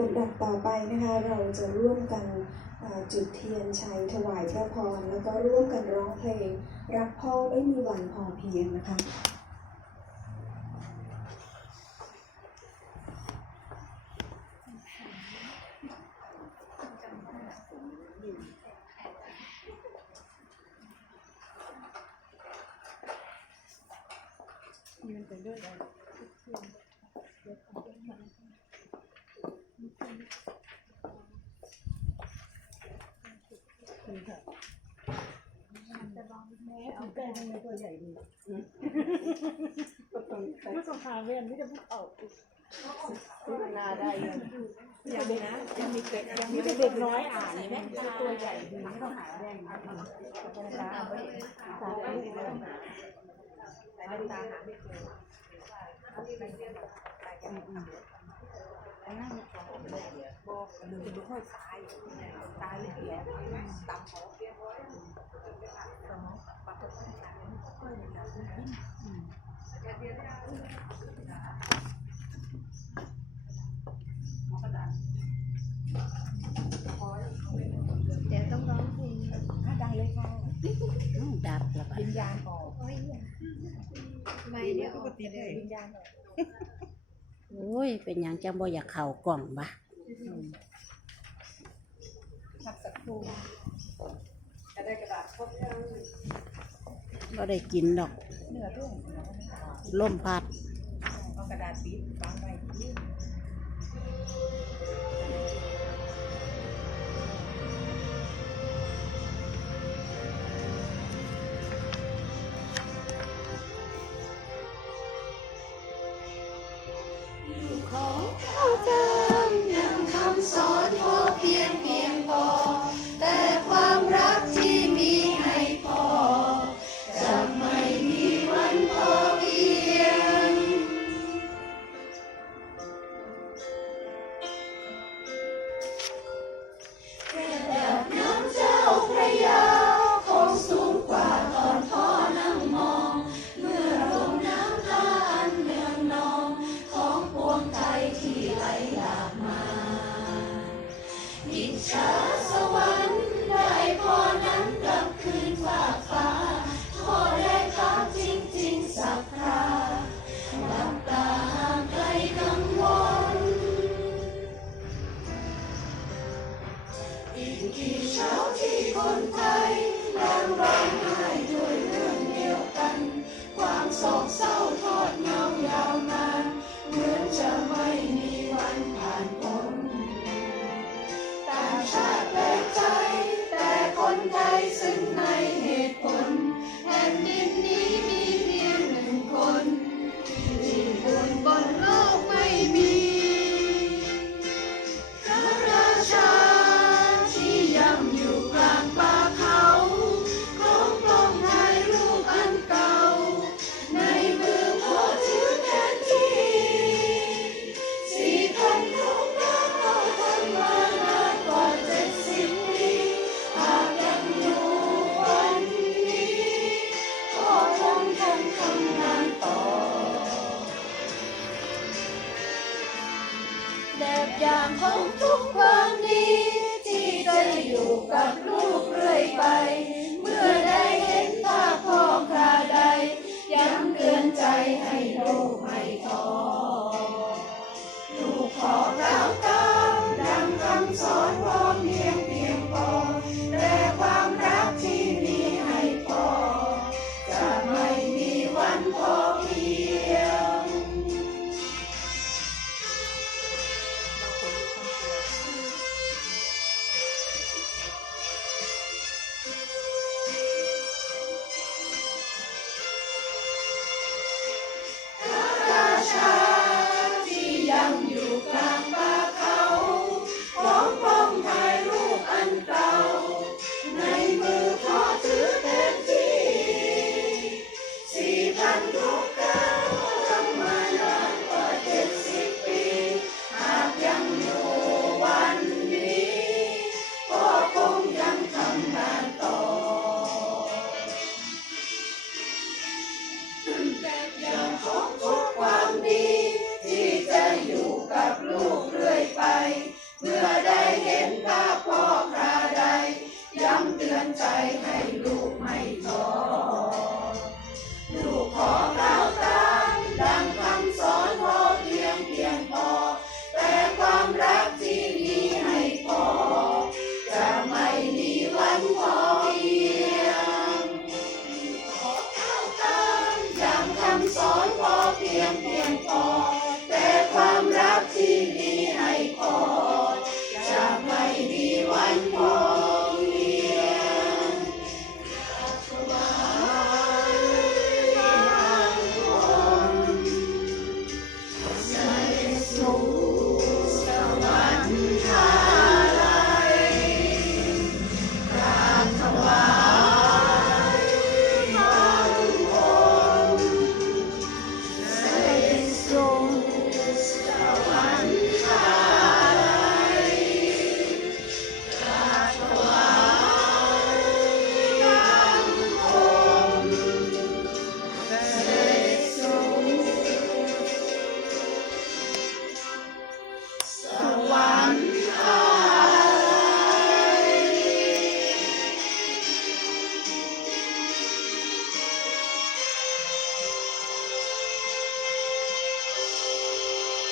ลำดับต่อไปนะคะเราจะร่วมกันจุดเทียนชัยถวายพระพรแล้วก็ร่วมกันร้องเพลง รักพ่อไม่มีวันพอเพียงนะคะเอาแป้งทำไมตัวใหญ่ดีไม่ต้องหาเวียนไม่ได้พูดออกพิจารณาได้ยังยังมีนะยังมีเด็กยังมีเด็กน้อยอ่านไหมตัวใหญ่ดีไม่ต้องหาแว่นนะตาไปตาไปลูกแล้ตาหาไม่เจอ นนั้นมันของเลยบอกหนึ่งดูค่อยตายตายละเอียดตามเขาเรียบร้อยสมองปรับตัวการค่อยๆดิ้นเดี๋ยวต้องร้องเพลงถ้าดังเลยค่ะดับแล้ววิญ ญาณออกไม่เดี๋ยวปกติเลยวิญญาณออกโอ้ยเป็นหยังจังบ่อยากเข่ากล่องบะพักสักครู่จะได้กระดาษครบยังก็ได้กินดอก เนื้อรุ่งล่มพัดเอากระดาษปิดวางไว้ ของพระจำยังคำสอนพอเพียง คนไแบ